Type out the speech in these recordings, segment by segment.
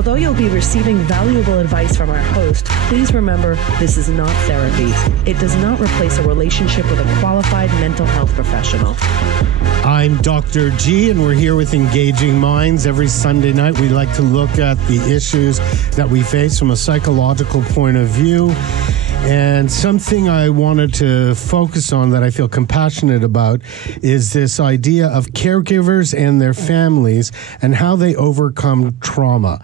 Although you'll be receiving valuable advice from our host, please remember this is not therapy. It does not replace a relationship with a qualified mental health professional. I'm Dr. G, and we're here with Engaging Minds. Every Sunday night, we like to look at the issues that we face from a psychological point of view. And something I wanted to focus on that I feel compassionate about is this idea of caregivers and their families and how they overcome trauma.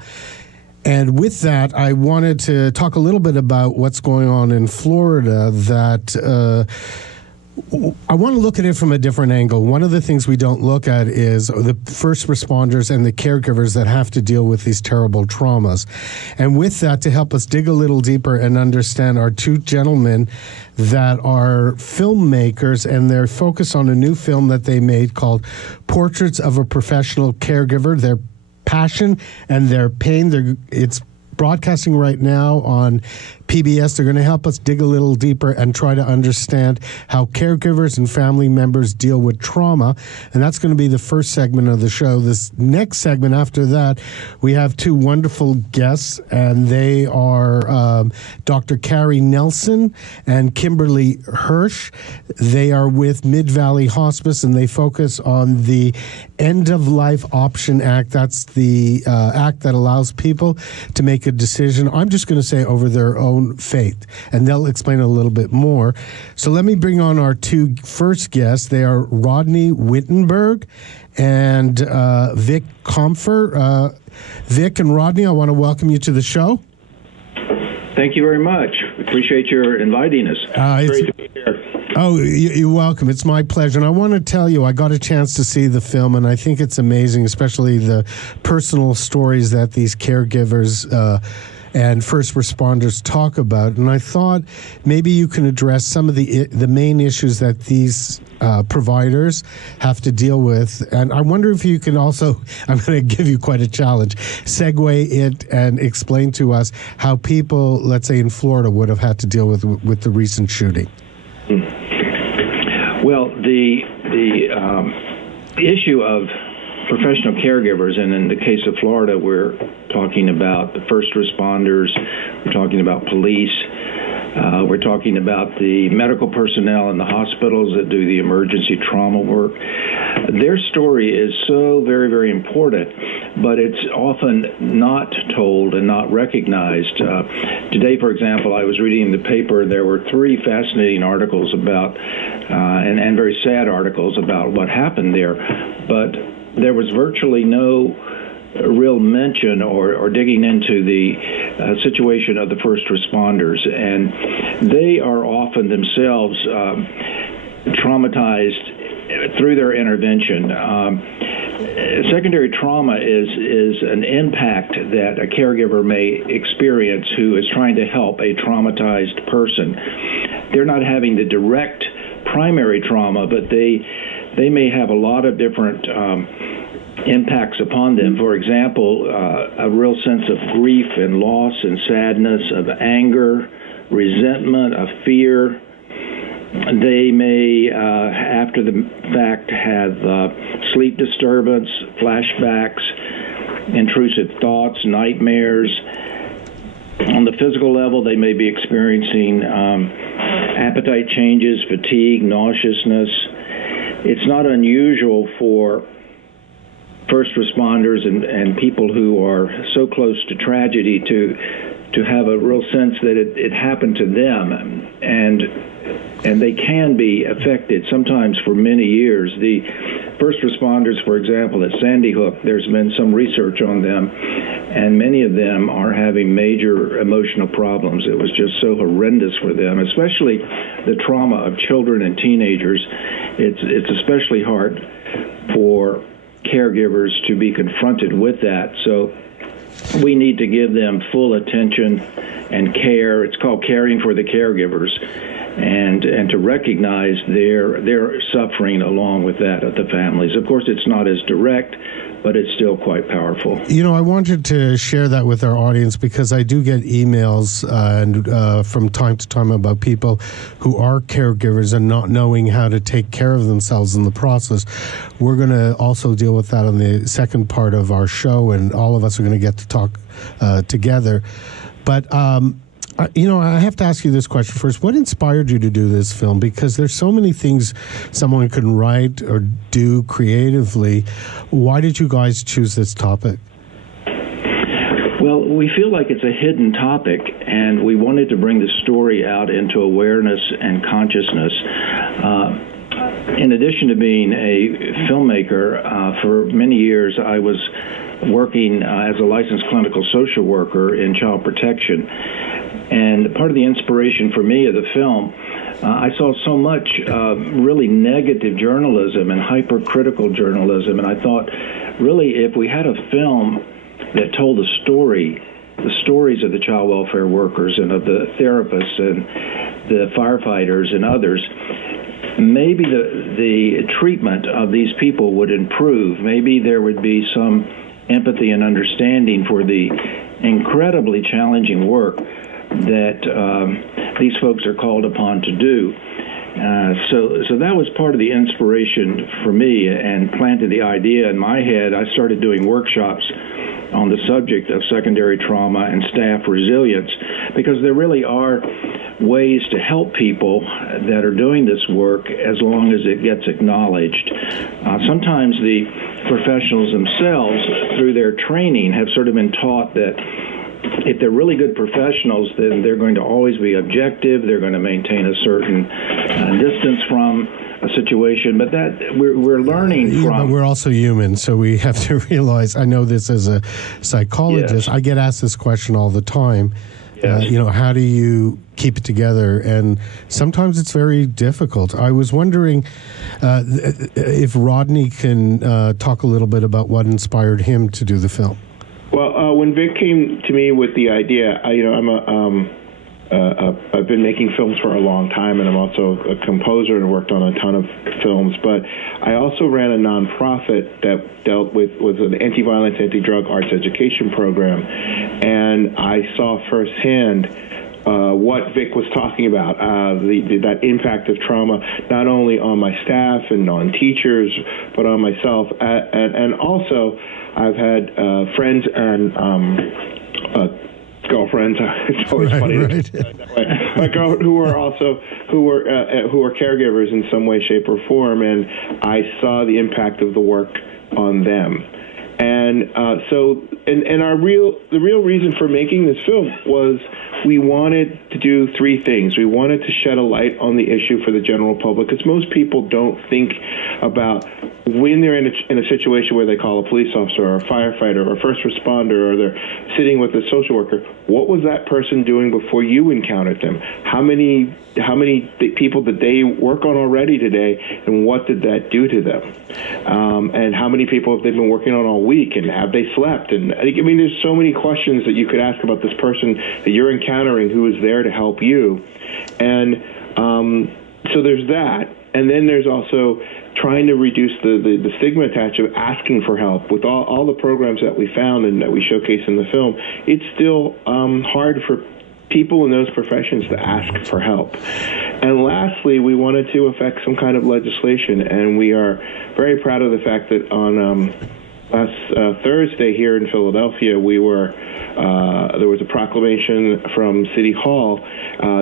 And with that, I wanted to talk a little bit about what's going on in Florida that I want to look at it from a different angle. One of the things we don't look at is the first responders and the caregivers that have to deal with these terrible traumas. And with that, to help us dig a little deeper and understand, are two gentlemen that are filmmakers, and they're focused on a new film that they made called Portraits of a Professional Caregiver. Their passion and their pain, it's broadcasting right now on PBS. They're going to help us dig a little deeper and try to understand how caregivers and family members deal with trauma. And that's going to be the first segment of the show. This next segment after that, we have two wonderful guests, and they are Dr. Carrie Nelson and Kimberly Hirsch. They are with Mid-Valley Hospice, and they focus on the End of Life Option Act. That's the act that allows people to make a decision, I'm just going to say, over their own faith, and they'll explain a little bit more. So let me bring on our two first guests. They are Rodney Wittenberg and Vic Comfer. Vic and Rodney, I want to welcome you to the show. Thank you very much. Appreciate your inviting us. It's great to be here. Oh, you're welcome. It's my pleasure. And I want to tell you, I got a chance to see the film, and I think it's amazing, especially the personal stories that these caregivers and first responders talk about. And I thought maybe you can address some of the main issues that these providers have to deal with. And I wonder if you can also, I'm going to give you quite a challenge, segue it and explain to us how people, let's say in Florida, would have had to deal with the recent shooting. Well, the issue of professional caregivers, and in the case of Florida, we're talking about the first responders, we're talking about police, we're talking about the medical personnel in the hospitals that do the emergency trauma work. Their story is so very, very important, but it's often not told and not recognized. Today, for example, I was reading in the paper, there were three fascinating articles about, and very sad articles about what happened there, but there was virtually no real mention or digging into the situation of the first responders, and they are often themselves traumatized through their intervention. Secondary trauma is an impact that a caregiver may experience who is trying to help a traumatized person. They're not having the direct primary trauma, but they may have a lot of different impacts upon them. For example, a real sense of grief and loss and sadness, of anger, resentment, of fear. They may, after the fact, have sleep disturbance, flashbacks, intrusive thoughts, nightmares. On the physical level, they may be experiencing appetite changes, fatigue, nauseousness. It's not unusual for first responders and people who are so close to tragedy to have a real sense that it happened to them, and they can be affected sometimes for many years. The first responders, for example, at Sandy Hook, there's been some research on them, and many of them are having major emotional problems. It was just so horrendous for them, especially the trauma of children and teenagers. It's especially hard for caregivers to be confronted with that. So we need to give them full attention and care. It's called caring for the caregivers, and to recognize their suffering along with that of the families. Of course, it's not as direct, but it's still quite powerful. You know, I wanted to share that with our audience because I do get emails from time to time about people who are caregivers and not knowing how to take care of themselves in the process. We're going to also deal with that on the second part of our show, and all of us are going to get to talk together. But you know, I have to ask you this question first. What inspired you to do this film? Because there's so many things someone can write or do creatively. Why did you guys choose this topic? Well, we feel like it's a hidden topic, and we wanted to bring the story out into awareness and consciousness. In addition to being a filmmaker, for many years I was working as a licensed clinical social worker in child protection. And part of the inspiration for me of the film, I saw so much really negative journalism and hypercritical journalism, and I thought, really, if we had a film that told the stories of the child welfare workers and of the therapists and the firefighters and others, maybe the treatment of these people would improve. Maybe there would be some empathy and understanding for the incredibly challenging work that these folks are called upon to do. So that was part of the inspiration for me, and planted the idea in my head. I started doing workshops on the subject of secondary trauma and staff resilience, because there really are ways to help people that are doing this work as long as it gets acknowledged. Sometimes the professionals themselves, through their training, have sort of been taught that if they're really good professionals, then they're going to always be objective. They're going to maintain a certain distance from a situation. But that we're learning from. But we're also human, so we have to realize. I know this as a psychologist. Yes. I get asked this question all the time. Yes. You know, how do you keep it together? And sometimes it's very difficult. I was wondering if Rodney can talk a little bit about what inspired him to do the film. Well, when Vic came to me with the idea, I've been making films for a long time, and I'm also a composer and worked on a ton of films. But I also ran a nonprofit that dealt with an anti-violence, anti-drug arts education program, and I saw firsthand what Vic was talking about, that impact of trauma, not only on my staff and on teachers, but on myself. And also, I've had friends and girlfriends. It's always funny to say that way. My girl, who are caregivers in some way, shape, or form, and I saw the impact of the work on them. And the real reason for making this film was we wanted to do three things. We wanted to shed a light on the issue for the general public, because most people don't think about when they're in a situation where they call a police officer or a firefighter or a first responder, or they're sitting with a social worker. What was that person doing before you encountered them? How many people did they work on already today, and what did that do to them? And how many people have they been working on all week, and have they slept? And I mean, there's so many questions that you could ask about this person that you're encountering who is there to help you. And so there's that. And then there's also trying to reduce the stigma attached of asking for help. With all the programs that we found and that we showcase in the film, it's still hard for people in those professions to ask for help. And lastly, we wanted to affect some kind of legislation, and we are very proud of the fact that on last Thursday here in Philadelphia, there was a proclamation from City Hall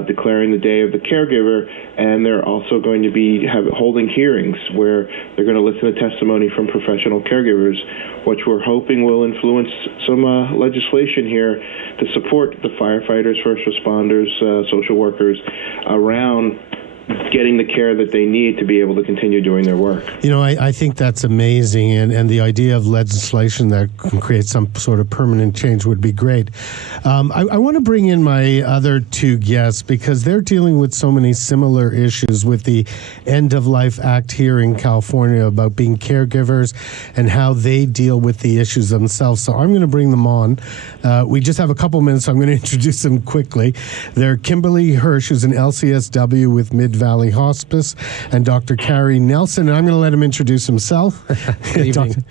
declaring the Day of the Caregiver, and they're also going to be holding hearings where they're going to listen to testimony from professional caregivers, which we're hoping will influence some legislation here to support the firefighters, first responders, social workers around getting the care that they need to be able to continue doing their work. You know, I think that's amazing, and the idea of legislation that can create some sort of permanent change would be great. I want to bring in my other two guests because they're dealing with so many similar issues with the End of Life Act here in California about being caregivers and how they deal with the issues themselves. So I'm going to bring them on. We just have a couple minutes, so I'm going to introduce them quickly. They're Kimberly Hirsch, who's an LCSW with Mid-Valley Hospice, and Dr. Carrie Nelson, and I'm going to let him introduce himself. Good evening.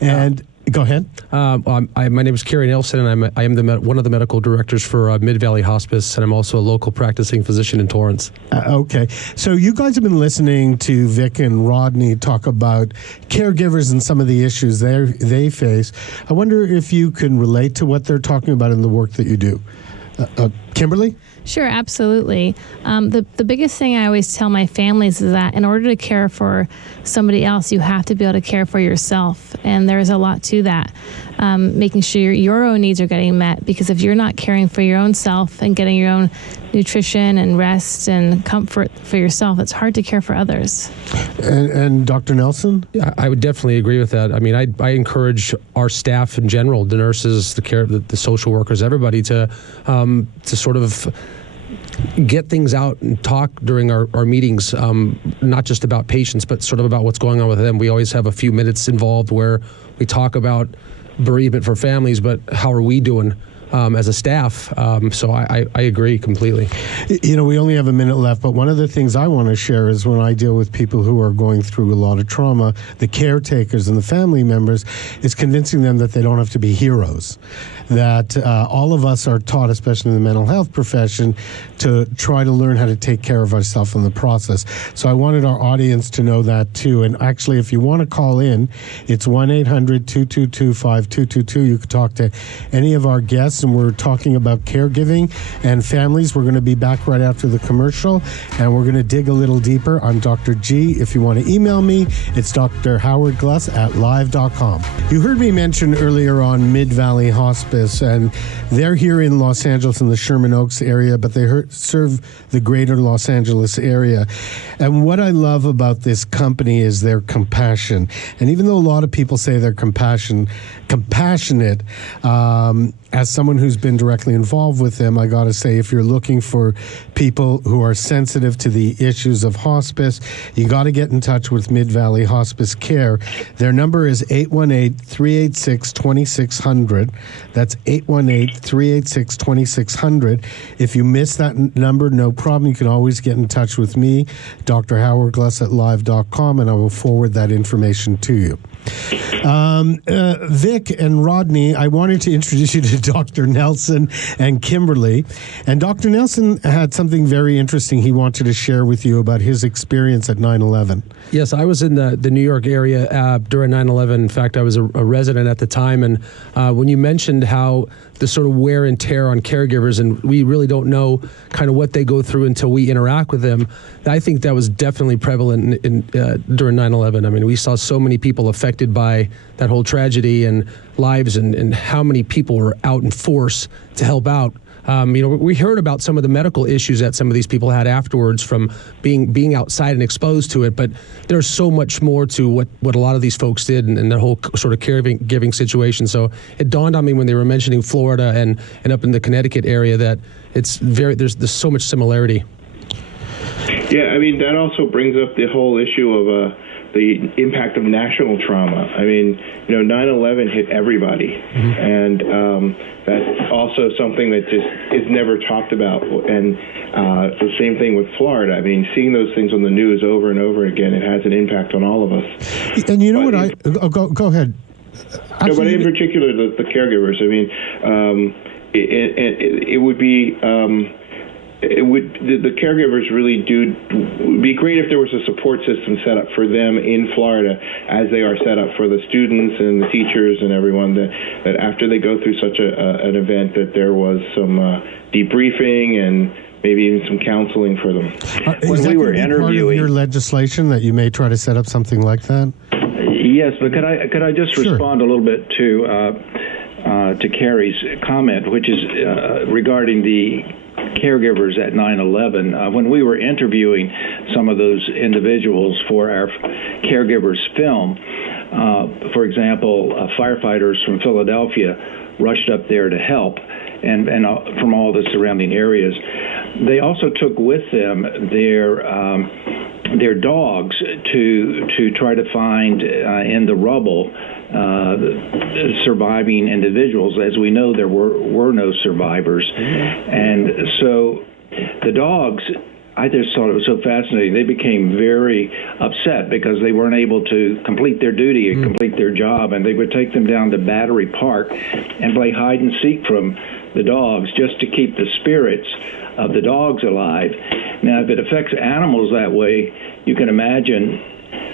And Go ahead. My name is Kerry Nelson, and I am one of the medical directors for Mid-Valley Hospice, and I'm also a local practicing physician in Torrance. Okay. So you guys have been listening to Vic and Rodney talk about caregivers and some of the issues they face. I wonder if you can relate to what they're talking about in the work that you do. Kimberly? Sure, absolutely. The biggest thing I always tell my families is that in order to care for somebody else, you have to be able to care for yourself. And there's a lot to that. Making sure your own needs are getting met, because if you're not caring for your own self and getting your own nutrition and rest and comfort for yourself, it's hard to care for others. And Dr. Nelson? I would definitely agree with that. I mean, I encourage our staff in general, the nurses, the social workers, everybody to sort of get things out and talk during our meetings, not just about patients, but sort of about what's going on with them. We always have a few minutes involved where we talk about bereavement for families, but how are we doing as a staff? So I agree completely. You know, we only have a minute left, but one of the things I want to share is when I deal with people who are going through a lot of trauma, the caretakers and the family members, is convincing them that they don't have to be heroes. That all of us are taught, especially in the mental health profession, to try to learn how to take care of ourselves in the process. So I wanted our audience to know that too. And actually, if you want to call in, it's 1-800-222-5222. You can talk to any of our guests, and we're talking about caregiving and families. We're going to be back right after the commercial, and we're going to dig a little deeper. I'm Dr. G. If you want to email me, it's drhowardgluss@live.com. You heard me mention earlier on Mid-Valley Hospice, and they're here in Los Angeles in the Sherman Oaks area, but they serve the greater Los Angeles area. And what I love about this company is their compassion. And even though a lot of people say they're compassionate, as someone who's been directly involved with them, I got to say, if you're looking for people who are sensitive to the issues of hospice, you got to get in touch with Mid-Valley Hospice Care. Their number is 818-386-2600. That's 818-386-2600. If you miss that number, no problem. You can always get in touch with me, drhowardgluss@live.com, and I will forward that information to you. Vic and Rodney, I wanted to introduce you to Dr. Nelson and Kimberly. And Dr. Nelson had something very interesting he wanted to share with you about his experience at 9/11. Yes, I was in the New York area during 9/11. In fact, I was a resident at the time. And when you mentioned how the sort of wear and tear on caregivers, and we really don't know kind of what they go through until we interact with them, I think that was definitely prevalent during 9/11. I mean, we saw so many people affected by that whole tragedy and lives, and how many people were out in force to help out. We heard about some of the medical issues that some of these people had afterwards from being outside and exposed to it, but there's so much more to what a lot of these folks did and the whole sort of caregiving situation. So it dawned on me when they were mentioning Florida and up in the Connecticut area that there's so much similarity. Yeah, I mean, that also brings up the whole issue of the impact of national trauma. I mean, 9/11 hit everybody, and that's also something that just is never talked about. And the same thing with Florida. I mean, seeing those things on the news over and over again, it has an impact on all of us. And you know go ahead. Actually, no, but in particular, the caregivers. I mean, it would be. The caregivers really would be great if there was a support system set up for them in Florida, as they are set up for the students and the teachers and everyone, that after they go through such an event, that there was some debriefing and maybe even some counseling for them. When we were interviewing, part of your legislation that you may try to set up something like that? Yes, but could I just respond a little bit to Carrie's comment, which is regarding the caregivers at 9/11. When we were interviewing some of those individuals for our caregivers film, for example, firefighters from Philadelphia rushed up there to help, and from all the surrounding areas. They also took with them their dogs to try to find in the rubble surviving individuals. As we know, there were no survivors, and so the dogs I just thought it was so fascinating. They became very upset because they weren't able to complete their duty and complete their job, and they would take them down to Battery Park and play hide and seek from the dogs just to keep the spirits of the dogs alive. Now, if it affects animals that way, you can imagine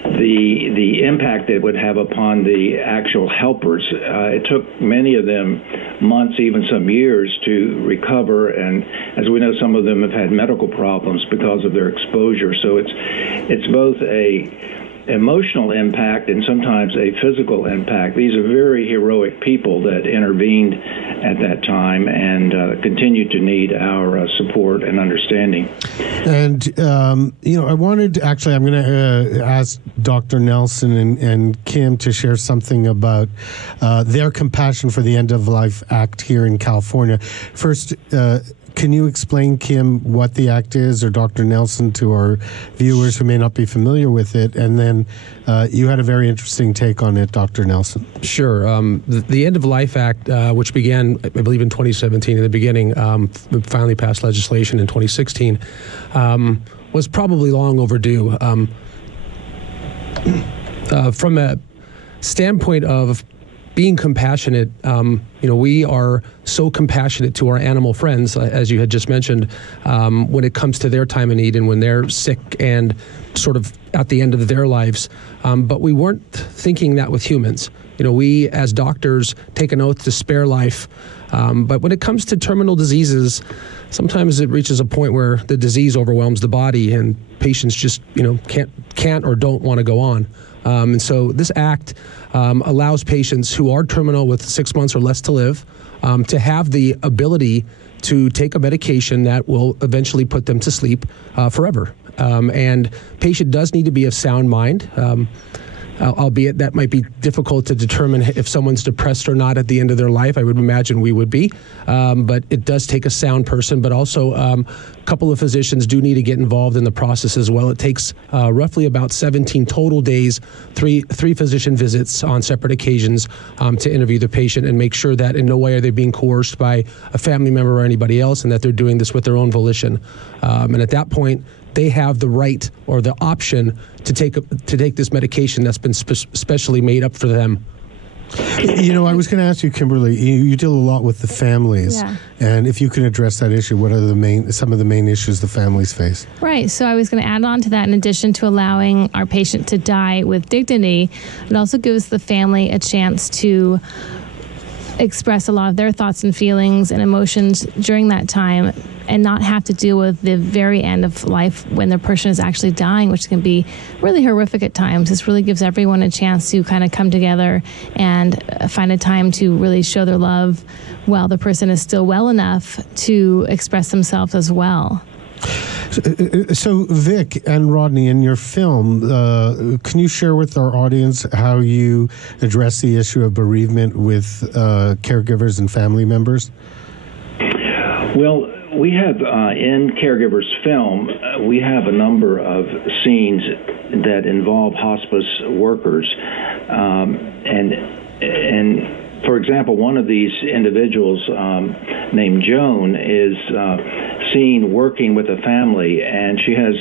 the impact it would have upon the actual helpers. It took many of them months, even some years, to recover, and as we know, some of them have had medical problems because of their exposure. So it's both a emotional impact and sometimes a physical impact. These are very heroic people that intervened at that time and continue to need our support and understanding. And, I wanted to, actually, I'm going to ask Dr. Nelson and Kim to share something about their Compassion for the End of Life Act here in California. First, can you explain, Kim, what the act is, or Dr. Nelson, to our viewers who may not be familiar with it? And then you had a very interesting take on it, Dr. Nelson. Sure. The End of Life Act, which began, I believe, in 2017 in the beginning, finally passed legislation in 2016, was probably long overdue. From a standpoint of being compassionate, we are so compassionate to our animal friends, as you had just mentioned, when it comes to their time of need and when they're sick and sort of at the end of their lives. But we weren't thinking that with humans. We as doctors take an oath to spare life. But when it comes to terminal diseases, sometimes it reaches a point where the disease overwhelms the body and patients just, can't or don't want to go on. And so this act allows patients who are terminal with 6 months or less to live to have the ability to take a medication that will eventually put them to sleep forever. And patient does need to be of sound mind. Albeit that might be difficult to determine if someone's depressed or not at the end of their life. I would imagine we would be. But it does take a sound person, but also a couple of physicians do need to get involved in the process as well. It takes roughly about 17 total days, three physician visits on separate occasions to interview the patient and make sure that in no way are they being coerced by a family member or anybody else, and that they're doing this with their own volition. And at that point, they have the right or the option to take this medication that's been specially made up for them. I was going to ask you, Kimberly, you deal a lot with the families. Yeah. And if you can address that issue, what are some of the main issues the families face? Right. So I was going to add on to that, in addition to allowing our patient to die with dignity, it also gives the family a chance to express a lot of their thoughts and feelings and emotions during that time and not have to deal with the very end of life when the person is actually dying, which can be really horrific at times. This really gives everyone a chance to kind of come together and find a time to really show their love while the person is still well enough to express themselves as well. So, Vic and Rodney, in your film, can you share with our audience how you address the issue of bereavement with caregivers and family members? Well, we have in Caregivers film, we have a number of scenes that involve hospice workers, and for example, one of these individuals named Joan is seen working with a family, and she has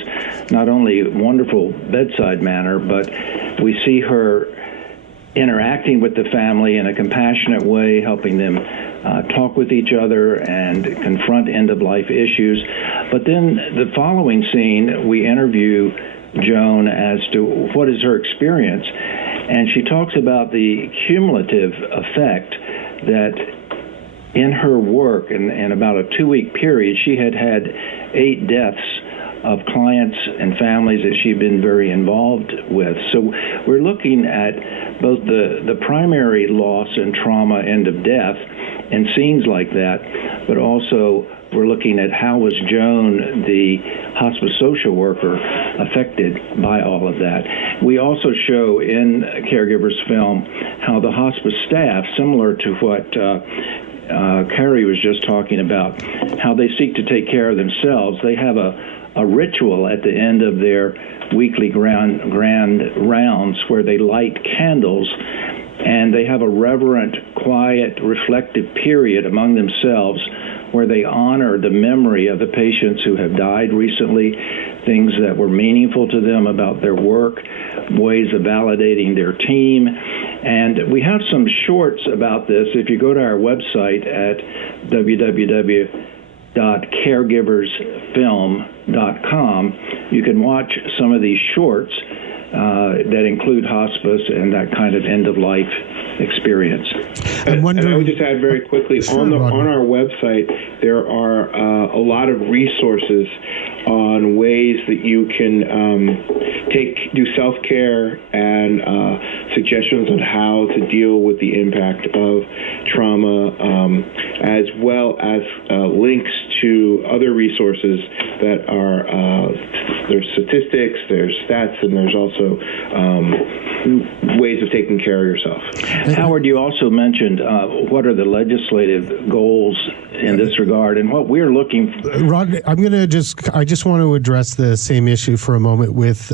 not only wonderful bedside manner, but we see her interacting with the family in a compassionate way, helping them talk with each other and confront end-of-life issues. But then the following scene, we interview Joan as to what is her experience, and she talks about the cumulative effect that in her work, in about a 2-week period, she had 8 deaths of clients and families that she'd been very involved with. So we're looking at both the primary loss and trauma, end of death, and scenes like that, but also we're looking at how was Joan, the hospice social worker, affected by all of that. We also show in Caregivers film how the hospice staff, similar to what Carrie was just talking about, how they seek to take care of themselves. They have a ritual at the end of their weekly grand rounds where they light candles, and they have a reverent, quiet, reflective period among themselves where they honor the memory of the patients who have died recently, things that were meaningful to them about their work, ways of validating their team. And we have some shorts about this. If you go to our website at www.caregiversfilm.com, you can watch some of these shorts that include hospice and that kind of end-of-life experience. I'm wondering, and I would just add very quickly, on our website, there are a lot of resources on ways that you can do self-care and suggestions on how to deal with the impact of trauma, as well as links to other resources that are there's statistics, there's stats, and there's also ways of taking care of yourself. Howard, you also mentioned what are the legislative goals in this regard, and what we're looking for. Rod, I just want to address the same issue for a moment with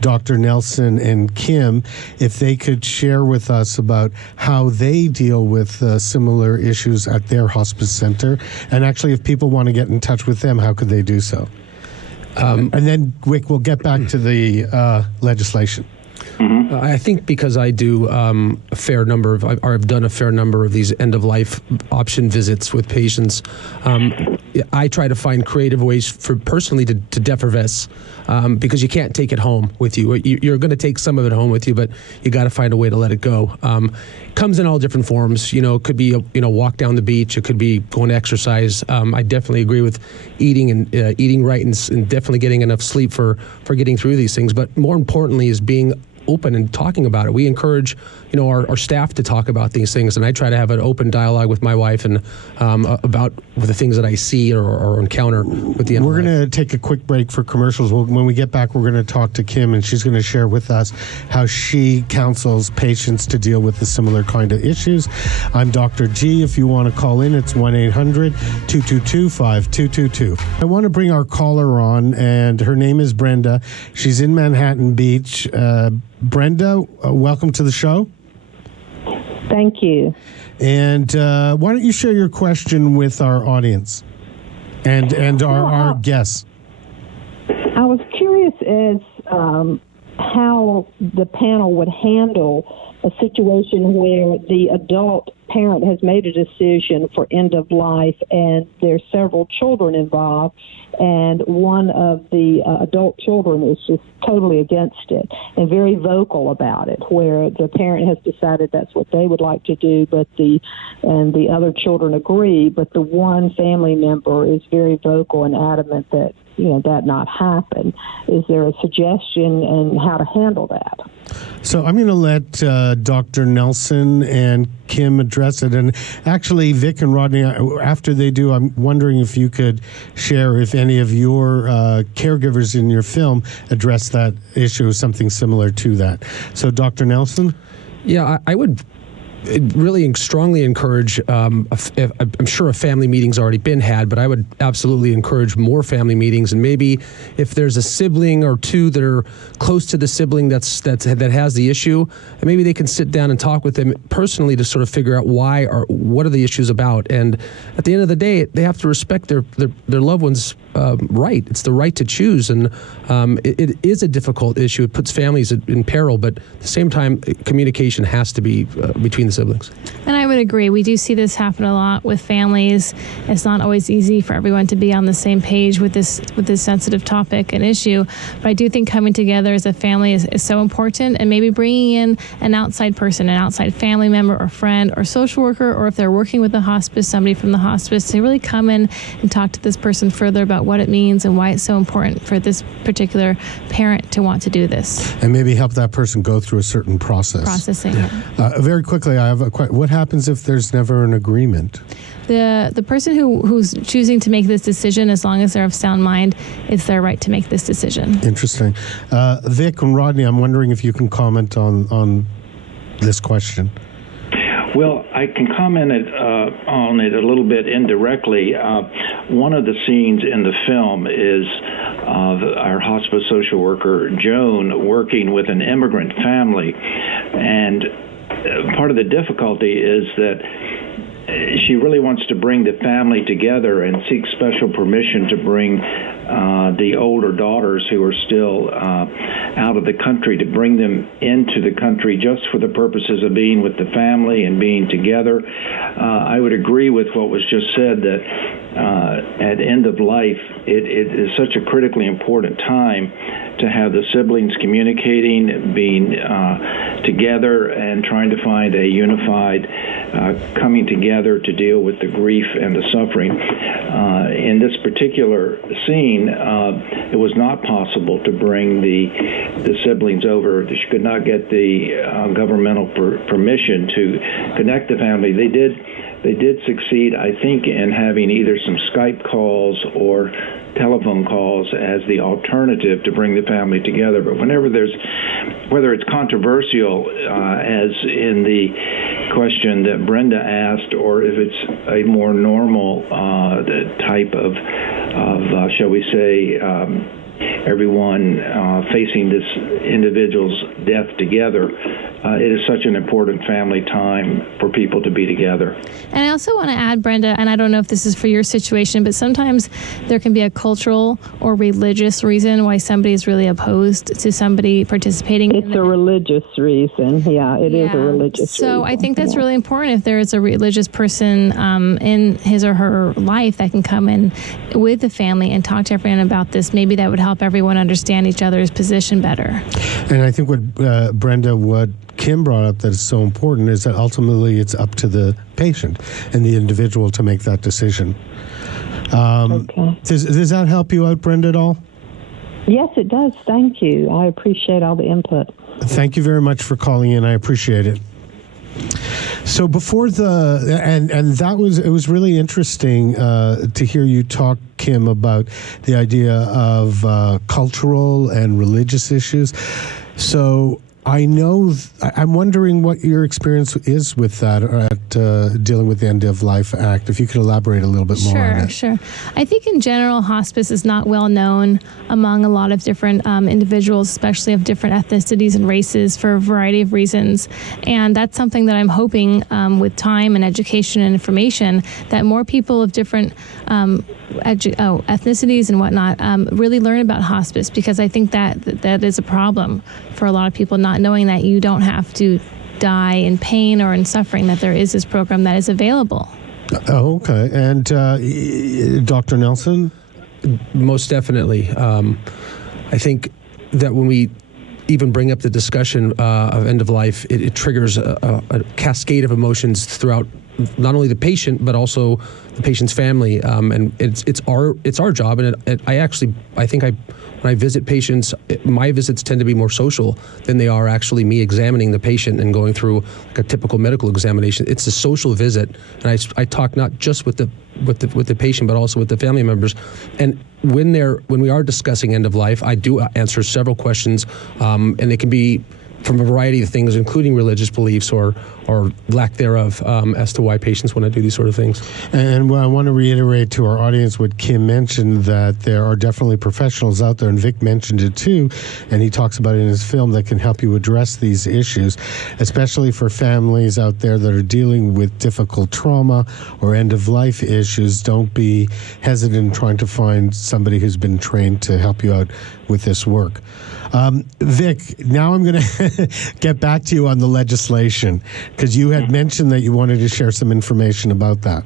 Dr. Nelson and Kim, if they could share with us about how they deal with similar issues at their hospice center, and actually if people want to get in touch with them, how could they do so? And then, Wick, we'll get back to the legislation. Mm-hmm. I think because I do I've done a fair number of these end-of-life option visits with patients, I try to find creative ways for personally to defervesce, because you can't take it home with you. You're going to take some of it home with you, but you got to find a way to let it go. Comes in all different forms. It could be a walk down the beach. It could be going to exercise. I definitely agree with eating right and definitely getting enough sleep for getting through these things. But more importantly is being open and talking about it. We encourage, our staff to talk about these things, and I try to have an open dialogue with my wife and about the things that I see or encounter with the end. We're going to take a quick break for commercials. When we get back, we're going to talk to Kim, and she's going to share with us how she counsels patients to deal with the similar kind of issues. I'm Dr. G. If you want to call in, it's 1-800-222-5222. I want to bring our caller on, and her name is Brenda. She's in Manhattan Beach. Brenda, welcome to the show. Thank you. And why don't you share your question with our audience and our guests? I was curious as how the panel would handle a situation where the adult parent has made a decision for end of life and there's several children involved, and one of the adult children is just totally against it and very vocal about it, where the parent has decided that's what they would like to do, but the other children agree, but the one family member is very vocal and adamant that that not happen. Is there a suggestion on how to handle that? So I'm going to let Dr. Nelson and Kim address it. And actually, Vic and Rodney, after they do, I'm wondering if you could share if any of your caregivers in your film address that issue or something similar to that. So, Dr. Nelson? Yeah, I would really strongly encourage, I'm sure a family meeting's already been had, but I would absolutely encourage more family meetings. And maybe if there's a sibling or two that are close to the sibling that has the issue, maybe they can sit down and talk with them personally to sort of figure out why or what are the issues about. And at the end of the day, they have to respect their loved one's right. It's the right to choose. And it is a difficult issue. It puts families in peril, but at the same time, communication has to be between the siblings. And I would agree. We do see this happen a lot with families. It's not always easy for everyone to be on the same page with this sensitive topic and issue. But I do think coming together as a family is so important, and maybe bringing in an outside person, an outside family member or friend or social worker, or if they're working with the hospice, somebody from the hospice, to really come in and talk to this person further about what it means and why it's so important for this particular parent to want to do this. And maybe help that person go through a certain processing. Very quickly, I have a question. What happens if there's never an agreement? The person who's choosing to make this decision, as long as they're of sound mind, it's their right to make this decision. Interesting. Vic and Rodney, I'm wondering if you can comment on this question. Well, I can comment on it a little bit indirectly. One of the scenes in the film is our hospice social worker, Joan, working with an immigrant family. And part of the difficulty is that she really wants to bring the family together and seek special permission to bring the older daughters who are still out of the country, to bring them into the country just for the purposes of being with the family and being together. I would agree with what was just said, that at end of life, it is such a critically important time to have the siblings communicating, being together, and trying to find a unified coming together to deal with the grief and the suffering. In this particular scene, it was not possible to bring the siblings over. She could not get the governmental permission to connect the family. They did succeed, I think, in having either some Skype calls or telephone calls as the alternative to bring the family together. But whether it's controversial, as in the question that Brenda asked, or if it's a more normal type of shall we say, everyone facing this individual's death together, it is such an important family time for people to be together. And I also want to add, Brenda, and I don't know if this is for your situation, but sometimes there can be a cultural or religious reason why somebody is really opposed to somebody participating. It's a religious reason. Yeah, it is a religious reason. So I think that's really important. If there is a religious person in his or her life that can come in with the family and talk to everyone about this, maybe that would help everyone understand each other's position better. And I think what Kim brought up that is so important is that ultimately it's up to the patient and the individual to make that decision. Okay. Does that help you out, Brenda, at all? Yes, it does. Thank you. I appreciate all the input. Thank you very much for calling in. I appreciate it. So before it was really interesting to hear you talk, Kim, about the idea of cultural and religious issues. So I'm wondering what your experience is with that at dealing with the End of Life Act. If you could elaborate a little bit more on it. Sure. I think in general, hospice is not well known among a lot of different individuals, especially of different ethnicities and races, for a variety of reasons. And that's something that I'm hoping with time and education and information, that more people of different ethnicities and whatnot really learn about hospice, because I think that is a problem for a lot of people, not knowing that you don't have to die in pain or in suffering, that there is this program that is available. Oh, okay. And Dr. Nelson? Most definitely. I think that when we even bring up the discussion of end of life, it triggers a cascade of emotions throughout not only the patient but also the patient's family, and it's our job. And I think when I visit patients, my visits tend to be more social than they are actually me examining the patient and going through like a typical medical examination. It's a social visit, and I talk not just with the patient but also with the family members. And when we are discussing end of life, I do answer several questions, and it can be from a variety of things, including religious beliefs or lack thereof, as to why patients want to do these sort of things. And I want to reiterate to our audience what Kim mentioned, that there are definitely professionals out there, and Vic mentioned it too, and he talks about it in his film, that can help you address these issues, especially for families out there that are dealing with difficult trauma or end-of-life issues. Don't be hesitant in trying to find somebody who's been trained to help you out with this work. Vic, now I'm going to get back to you on the legislation, because you had mentioned that you wanted to share some information about that.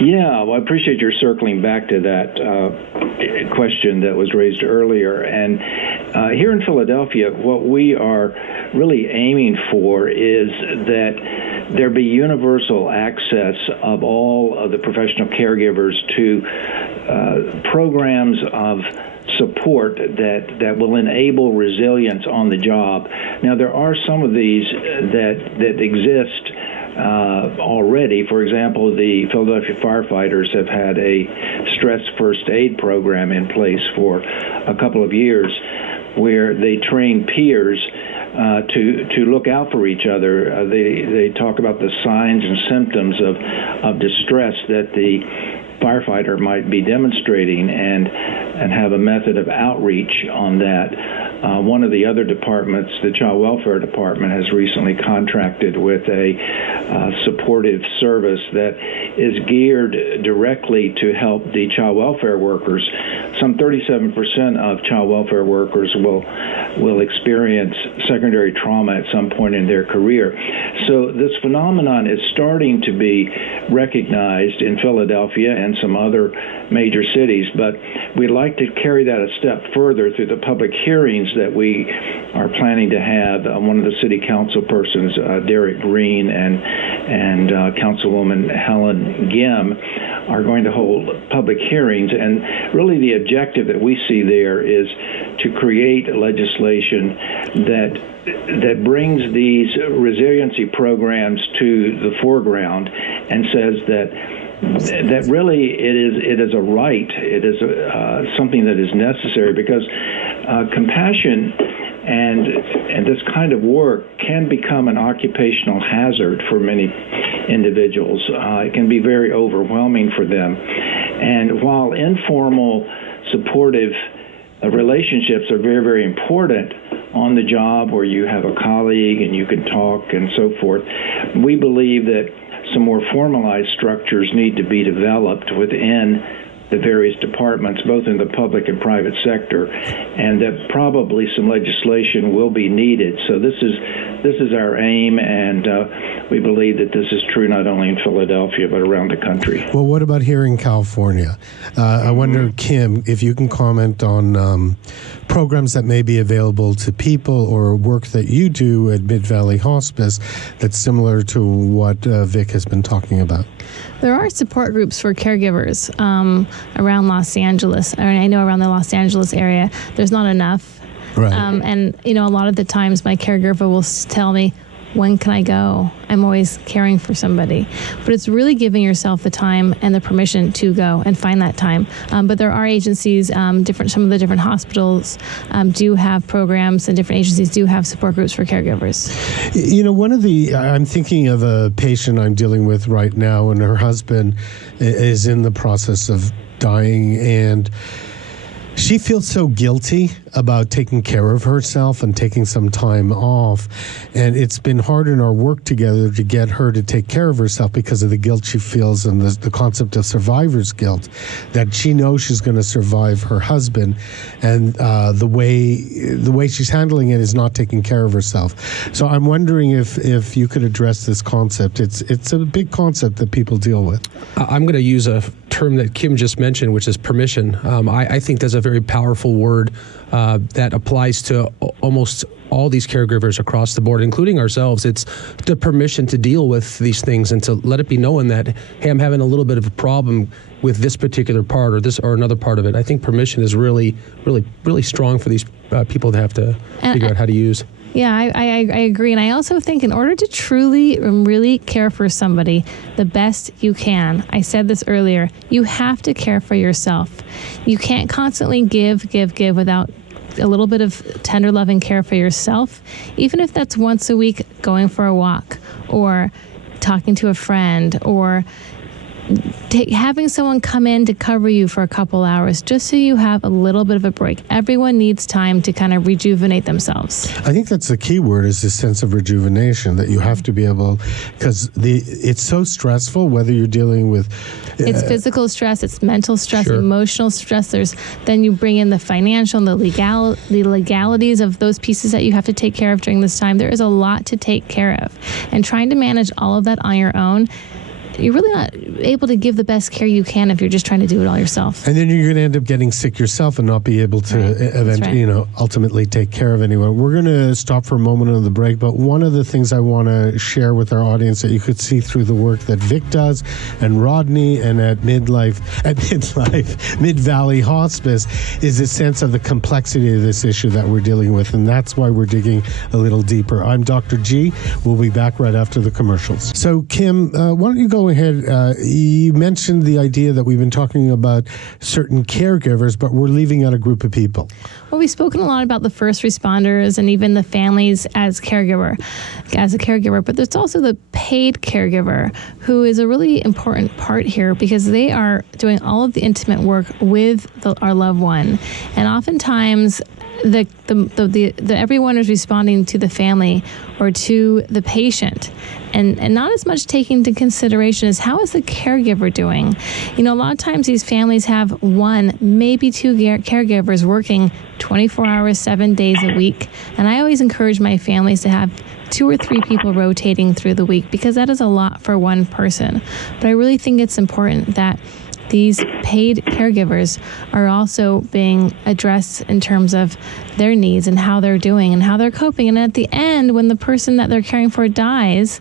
Yeah, well, I appreciate your circling back to that question that was raised earlier. And here in Philadelphia, what we are really aiming for is that there be universal access of all of the professional caregivers to programs of support that will enable resilience on the job. Now, there are some of these that exist already. For example, the Philadelphia firefighters have had a stress first aid program in place for a couple of years, where they train peers to look out for each other. They talk about the signs and symptoms of distress that the firefighter might be demonstrating, and have a method of outreach on that. One of the other departments, the Child Welfare Department, has recently contracted with a supportive service that is geared directly to help the child welfare workers. Some 37% of child welfare workers will experience secondary trauma at some point in their career. So this phenomenon is starting to be recognized in Philadelphia and some other major cities, but we'd like to carry that a step further through the public hearings that we are planning to have. One of the city council persons, Derek Green, and Councilwoman Helen Gim are going to hold public hearings, and really the objective that we see there is to create legislation that brings these resiliency programs to the foreground and says that really it is a right, it is something that is necessary, because compassion and this kind of work can become an occupational hazard for many individuals. It can be very overwhelming for them. And while informal, supportive relationships are very, very important on the job where you have a colleague and you can talk and so forth, we believe that some more formalized structures need to be developed within the various departments, both in the public and private sector, and that probably some legislation will be needed. So this is our aim, and we believe that this is true not only in Philadelphia but around the country. Well, what about here in California? I wonder, Kim, if you can comment on programs that may be available to people or work that you do at Mid-Valley Hospice that's similar to what Vic has been talking about. There are support groups for caregivers around Los Angeles. I know around the Los Angeles area, there's not enough. Right. And, a lot of the times my caregiver will tell me, when can I go? I'm always caring for somebody. But it's really giving yourself the time and the permission to go and find that time. But there are agencies, some of the different hospitals do have programs, and different agencies do have support groups for caregivers. I'm thinking of a patient I'm dealing with right now, and her husband is in the process of dying, and she feels so guilty about taking care of herself and taking some time off. And it's been hard in our work together to get her to take care of herself because of the guilt she feels and the concept of survivor's guilt, that she knows she's going to survive her husband. And the way she's handling it is not taking care of herself. So I'm wondering if you could address this concept. It's a big concept that people deal with. I'm going to use a term that Kim just mentioned, which is permission. I think that's a very powerful word that applies to almost all these caregivers across the board, including ourselves. It's the permission to deal with these things and to let it be known that, hey, I'm having a little bit of a problem with this particular part or this or another part of it. I think permission is really, really, really strong for these people to have to figure out how to use. Yeah, I agree. And I also think in order to truly and really care for somebody the best you can, I said this earlier, you have to care for yourself. You can't constantly give without a little bit of tender loving care for yourself, even if that's once a week going for a walk or talking to a friend or having someone come in to cover you for a couple hours just so you have a little bit of a break. Everyone needs time to kind of rejuvenate themselves. I think that's the key word, is this sense of rejuvenation, that you have to be able, because it's so stressful, whether you're dealing with it's physical stress, it's mental stress, Sure. emotional stress. Then you bring in the financial and the legalities of those pieces that you have to take care of during this time. There is a lot to take care of, and trying to manage all of that on your own, you're really not able to give the best care you can if you're just trying to do it all yourself. And then you're going to end up getting sick yourself and not be able to eventually, ultimately take care of anyone. We're going to stop for a moment on the break, but one of the things I want to share with our audience that you could see through the work that Vic does and Rodney and at Mid-Valley Hospice is a sense of the complexity of this issue that we're dealing with, and that's why we're digging a little deeper. I'm Dr. G. We'll be back right after the commercials. So, Kim, why don't you go ahead? you mentioned the idea that we've been talking about certain caregivers, but we're leaving out a group of people. Well, we've spoken a lot about the first responders and even the families as a caregiver, but there's also the paid caregiver, who is a really important part here because they are doing all of the intimate work with our loved one, and oftentimes the everyone is responding to the family or to the patient, and not as much taking into consideration is how is the caregiver doing. A lot of times these families have one, maybe two caregivers working 24 hours, 7 days a week, and I always encourage my families to have 2 or 3 people rotating through the week because that is a lot for one person. But I really think it's important that these paid caregivers are also being addressed in terms of their needs and how they're doing and how they're coping. And at the end, when the person that they're caring for dies,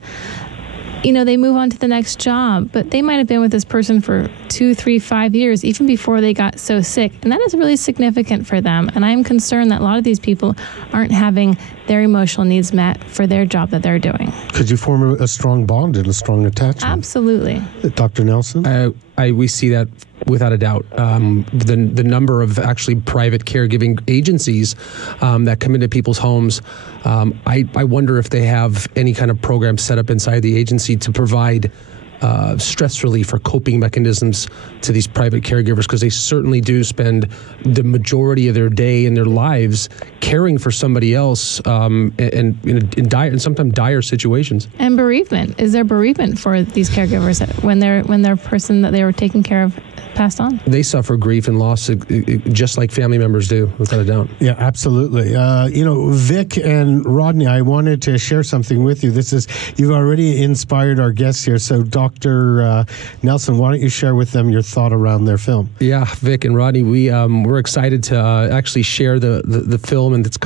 they move on to the next job, but they might have been with this person for 2, 3, 5 years, even before they got so sick. And that is really significant for them. And I'm concerned that a lot of these people aren't having their emotional needs met for their job that they're doing. Could you form a strong bond and a strong attachment? Absolutely. Dr. Nelson? We see that without a doubt. The number of actually private caregiving agencies that come into people's homes, I wonder if they have any kind of program set up inside the agency to provide stress relief or coping mechanisms to these private caregivers, because they certainly do spend the majority of their day and their lives caring for somebody else in dire and sometimes dire situations. And bereavement. Is there bereavement for these caregivers when their person that they were taking care of passed on? They suffer grief and loss just like family members do, without a doubt. Yeah, absolutely. Vic and Rodney, I wanted to share something with you. You've already inspired our guests here. So Dr. Nelson, why don't you share with them your thought around their film? Yeah, Vic and Rodney, we're excited to actually share the film and its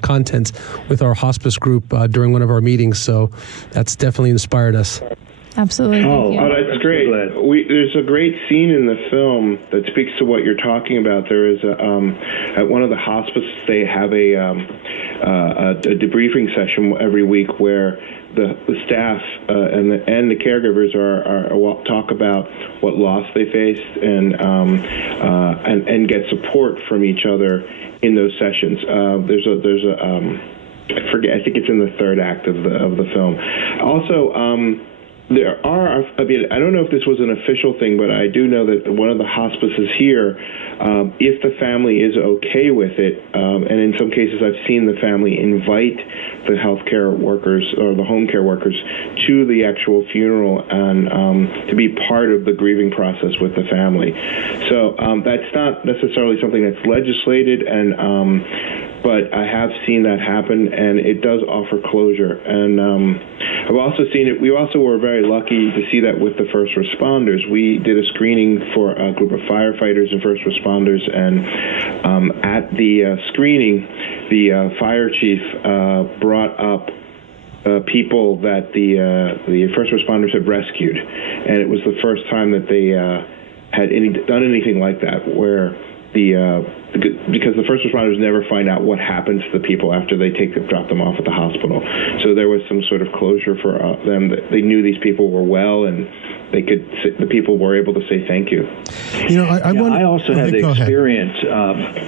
content with our hospice group during one of our meetings. So that's definitely inspired us. Absolutely. Oh, that's great. There's a great scene in the film that speaks to what you're talking about. There is at one of the hospices, they have a debriefing session every week where the staff and the caregivers are talk about what loss they faced and get support from each other in those sessions. There's a I forget. I think it's in the third act of the film. Also. There are, I don't know if this was an official thing, but I do know that one of the hospices here, if the family is okay with it, and in some cases I've seen the family invite the healthcare workers or the home care workers to the actual funeral and to be part of the grieving process with the family. So that's not necessarily something that's legislated, but I have seen that happen, and it does offer closure. And I've also seen it. We also were very lucky to see that with the first responders. We did a screening for a group of firefighters and first responders, and at the screening, the fire chief brought up people that the first responders had rescued, and it was the first time that they had done anything like that, where because the first responders never find out what happens to the people after they drop them off at the hospital. So there was some sort of closure for them, that they knew these people were well, and the people were able to say thank you. I also had the experience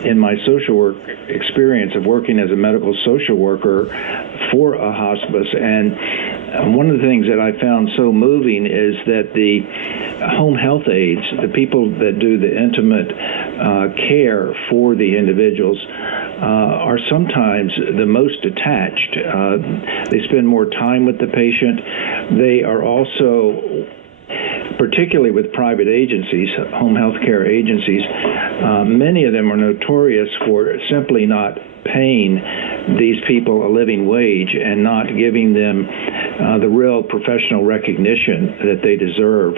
in my social work experience of working as a medical social worker for a hospice, and one of the things that I found so moving is that the home health aides, the people that do the intimate care for the individuals, are sometimes the most attached. They spend more time with the patient. They are also, particularly with private agencies, home health care agencies, many of them are notorious for simply not paying these people a living wage and not giving them the real professional recognition that they deserve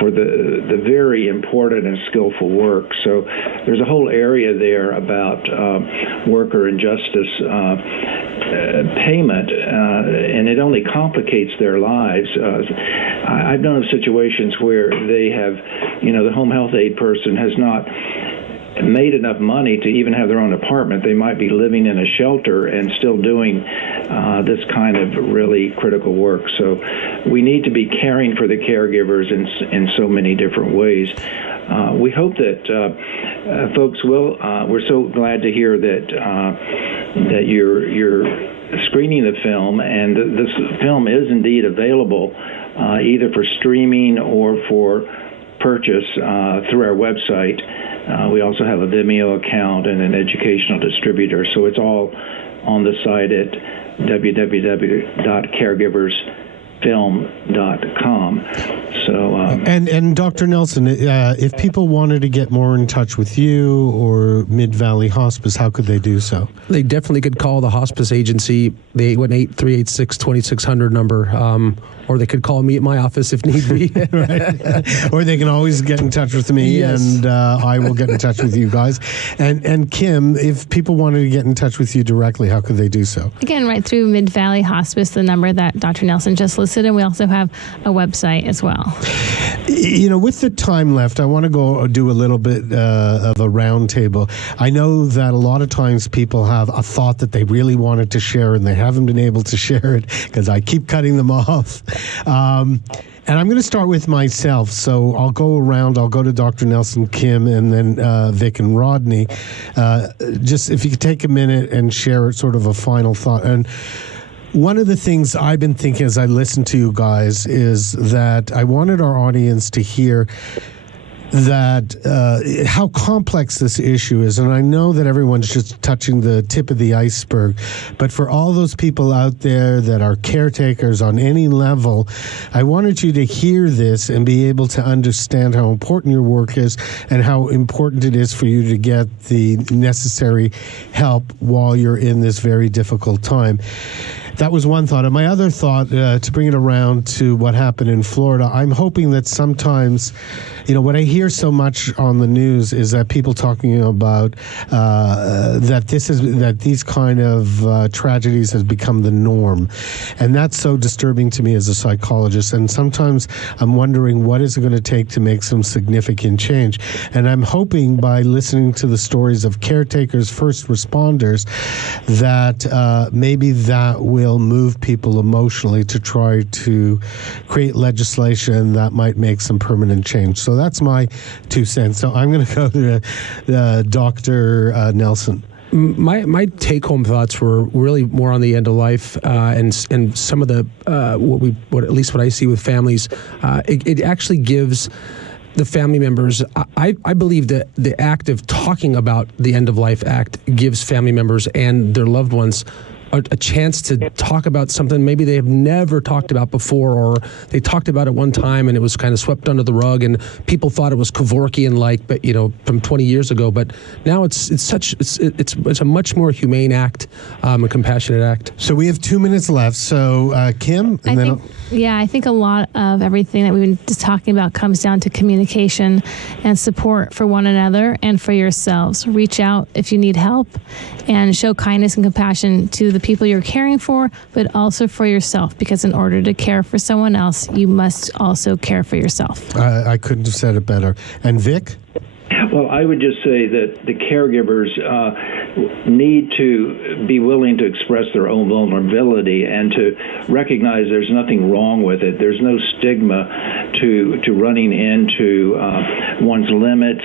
for the very important and skillful work. So there's a whole area there about worker injustice payment, and it only complicates their lives. I've known of situations where they have, the home health aide person has not made enough money to even have their own apartment, they might be living in a shelter and still doing this kind of really critical work. So we need to be caring for the caregivers in so many different ways. We hope that folks will. We're so glad to hear that you're screening the film, and this film is indeed available either for streaming or for purchase through our website. We also have a Vimeo account and an educational distributor, so it's all on the site at www.caregiversfilm.com. So, and Dr. Nelson, if people wanted to get more in touch with you or Mid-Valley Hospice, how could they do so? They definitely could call the hospice agency, the 818-386-2600 number, or they could call me at my office if need be. Right. Or they can always get in touch with me, yes. And I will get in touch with you guys. And Kim, if people wanted to get in touch with you directly, how could they do so? Again, right through Mid-Valley Hospice, the number that Dr. Nelson just listed, and we also have a website as well. With the time left, I want to go do a little bit of a roundtable. I know that a lot of times people have a thought that they really wanted to share and they haven't been able to share it because I keep cutting them off. And I'm going to start with myself. So I'll go around. I'll go to Dr. Nelson, Kim, and then Vic and Rodney. Just if you could take a minute and share sort of a final thought. And one of the things I've been thinking as I listen to you guys is that I wanted our audience to hear that how complex this issue is. And I know that everyone's just touching the tip of the iceberg, but for all those people out there that are caretakers on any level, I wanted you to hear this and be able to understand how important your work is and how important it is for you to get the necessary help while you're in this very difficult time. That was one thought. And my other thought, to bring it around to what happened in Florida, I'm hoping that sometimes, what I hear so much on the news is that people talking about that these kind of tragedies has become the norm. And that's so disturbing to me as a psychologist. And sometimes I'm wondering, what is it going to take to make some significant change? And I'm hoping by listening to the stories of caretakers, first responders, that maybe that will move people emotionally to try to create legislation that might make some permanent change. So that's my 2 cents. So I'm going to go to Dr. Nelson. My take-home thoughts were really more on the end of life, and some of the what at least what I see with families. It actually gives the family members, I believe that the act of talking about the end of life act gives family members and their loved ones a chance to talk about something maybe they have never talked about before, or they talked about it one time and it was kind of swept under the rug and people thought it was Kevorkian-like, but from 20 years ago. But now it's a much more humane act, a compassionate act. So we have 2 minutes left. So Kim, and I think a lot of everything that we've been just talking about comes down to communication and support for one another and for yourselves. Reach out if you need help and show kindness and compassion to the people you're caring for, but also for yourself, because in order to care for someone else, you must also care for yourself. I couldn't have said it better. And Vic? Well, I would just say that the caregivers need to be willing to express their own vulnerability and to recognize there's nothing wrong with it. There's no stigma to running into one's limits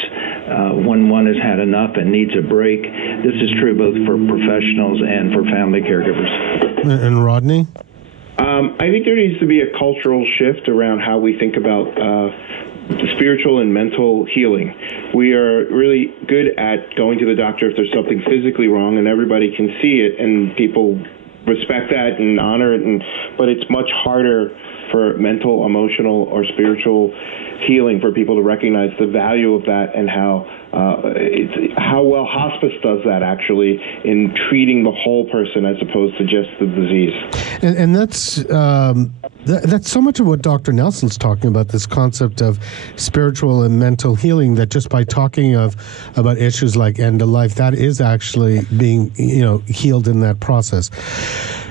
when one has had enough and needs a break. This is true both for professionals and for family caregivers. And Rodney? I think there needs to be a cultural shift around how we think about spiritual and mental healing. We are really good at going to the doctor if there's something physically wrong, and everybody can see it, and people respect that and honor it. But it's much harder for mental, emotional, or spiritual healing for people to recognize the value of that and how well hospice does that actually in treating the whole person as opposed to just the disease. And that's so much of what Dr. Nelson's talking about, this concept of spiritual and mental healing, that just by talking about issues like end of life, that is actually being healed in that process.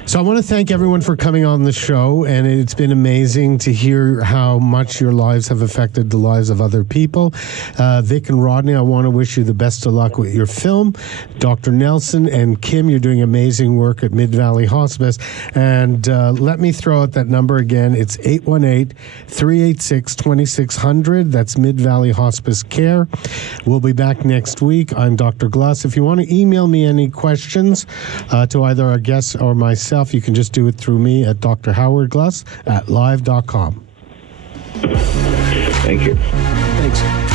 So I want to thank everyone for coming on the show, and it's been amazing to hear how much your lives have affected the lives of other people. Vic and Rodney, I want to wish you the best of luck with your film. Dr. Nelson and Kim, you're doing amazing work at Mid-Valley Hospice. And let me throw out that number again. It's 818-386-2600. That's Mid-Valley Hospice Care. We'll be back next week. I'm Dr. Gluss. If you want to email me any questions to either our guests or myself, you can just do it through me at drhowardgluss@live.com. Thank you. Thanks.